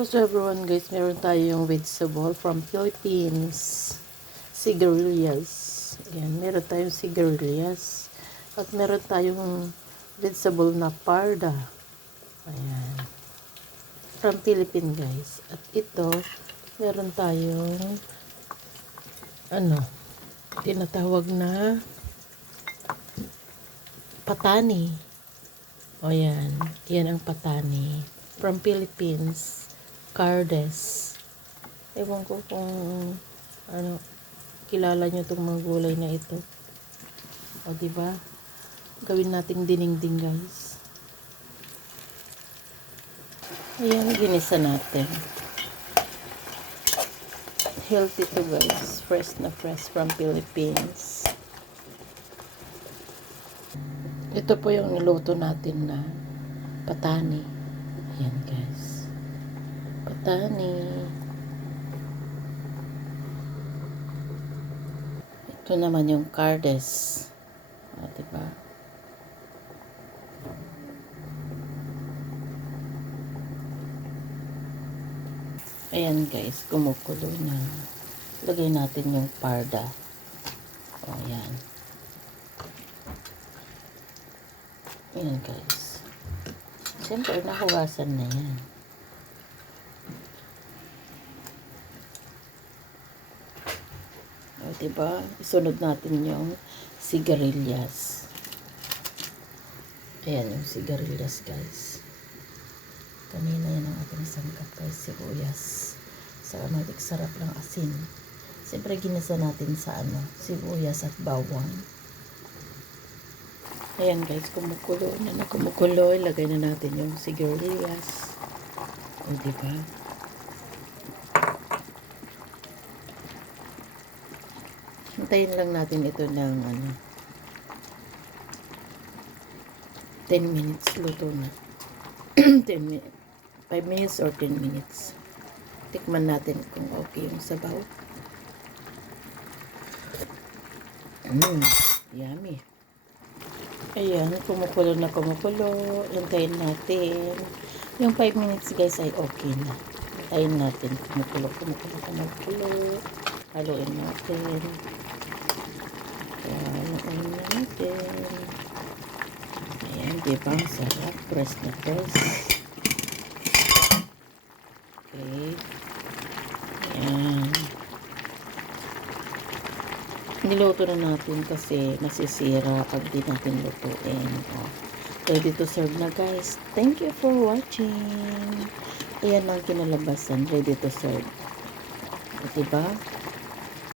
Hello to everyone guys, meron tayong vegetable from Philippines, sigarilyas. Ayan, meron tayong sigarilyas at meron tayong vegetable na parda. Ayan, from Philippines guys. At ito, meron tayong tinatawag na patani. O yan, yan ang patani from Philippines. Cardes. Ewan ko kung kilala nyo itong mga gulay na ito. O diba? Gawin nating dinengding guys. Ayan, ginisa natin. Healthy to guys. Fresh na fresh from Philippines. Ito po yung niluto natin na patani. Ayan guys. Patani. Ito naman yung cardes. Diba? Ayan guys, kumukulo na. Lagay natin yung parda. O ayan. Ayan guys. Siyempre, nahugasan na yan. O, diba? Isunod natin yung sigarilyas. Ayan yung sigarilyas guys. Kanina yan ang ating sangkap guys, sibuyas. Saka sarap ng asin. Siyempre ginisa natin sa sibuyas at bawang. Ayan guys, kumukulo na kumukulo. Ilagay na natin yung sigarilyas. O diba? Hintayin lang natin ito ng 10 minutes luto na. 10 minutes. 5 minutes or 10 minutes. Tikman natin kung okay yung sabaw. Yummy. Ayan, kumukulo na kumukulo. Hintayin natin. Yung 5 minutes guys ay okay na. Hintayin natin. Kumukulo. Haluin natin. Ayan, diba? Sarap. Press na press. Okay. Ayan. Niluto na natin kasi nasisira pag di natin lutuin. Ready to serve na guys. Thank you for watching. Ayan ang kinalabasan. Ready to serve. Diba?